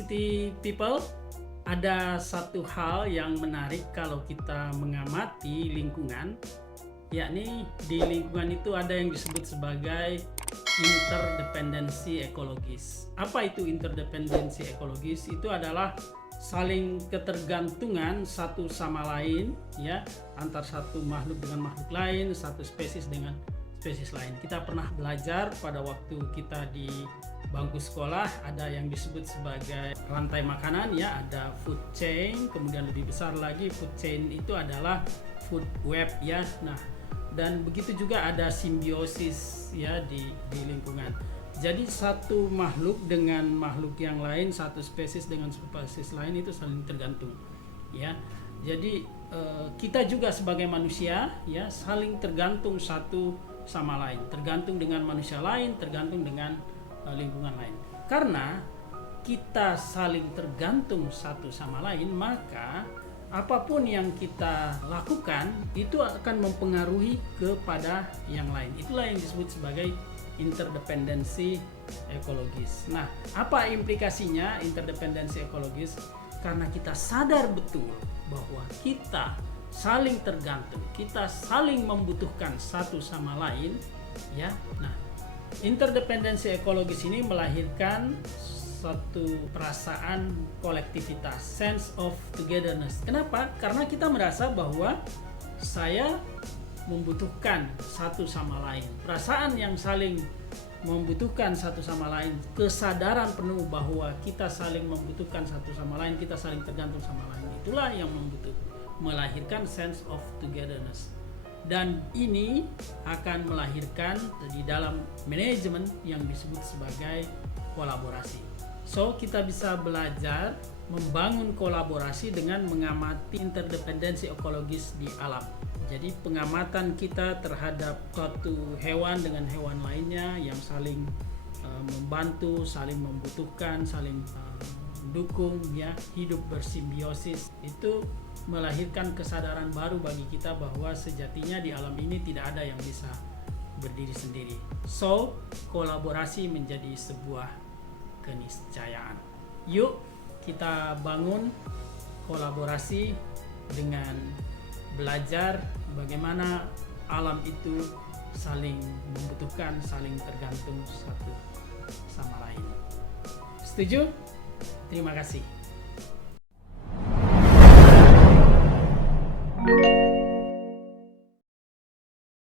City People, ada satu hal yang menarik kalau kita mengamati lingkungan, yakni di lingkungan itu ada yang disebut sebagai interdependensi ekologis. Apa itu interdependensi ekologis? Itu adalah saling ketergantungan satu sama lain, ya, antar satu makhluk dengan makhluk lain, satu spesies dengan spesies lain. Kita pernah belajar pada waktu kita di bangku sekolah, ada yang disebut sebagai rantai makanan, ya, ada food chain, kemudian lebih besar lagi food chain itu adalah food web, ya. Nah, dan begitu juga ada simbiosis, ya, di lingkungan. Jadi satu makhluk dengan makhluk yang lain, satu spesies dengan spesies lain itu saling tergantung, ya. Jadi kita juga sebagai manusia, ya, saling tergantung satu sama lain, tergantung dengan manusia lain, tergantung dengan lingkungan lain. Karena kita saling tergantung satu sama lain, maka apapun yang kita lakukan itu akan mempengaruhi kepada yang lain. Itulah yang disebut sebagai interdependensi ekologis. Nah, apa implikasinya interdependensi ekologis? Karena kita sadar betul bahwa kita saling tergantung, kita saling membutuhkan satu sama lain, ya. Nah, interdependensi ekologis ini melahirkan satu perasaan kolektivitas, sense of togetherness. Kenapa? Karena kita merasa bahwa saya membutuhkan satu sama lain. Perasaan yang saling membutuhkan satu sama lain, kesadaran penuh bahwa kita saling membutuhkan satu sama lain, kita saling tergantung sama lain. Itulah yang melahirkan sense of togetherness. Dan ini akan melahirkan di dalam manajemen yang disebut sebagai kolaborasi. So, kita bisa belajar membangun kolaborasi dengan mengamati interdependensi ekologis di alam. Jadi pengamatan kita terhadap suatu hewan dengan hewan lainnya yang saling membantu, saling membutuhkan, saling mendukung, ya, hidup bersimbiosis, itu melahirkan kesadaran baru bagi kita bahwa sejatinya di alam ini tidak ada yang bisa berdiri sendiri. So, kolaborasi menjadi sebuah keniscayaan. Yuk kita bangun kolaborasi dengan belajar bagaimana alam itu saling membutuhkan, saling tergantung satu sama lain. Setuju? Terima kasih.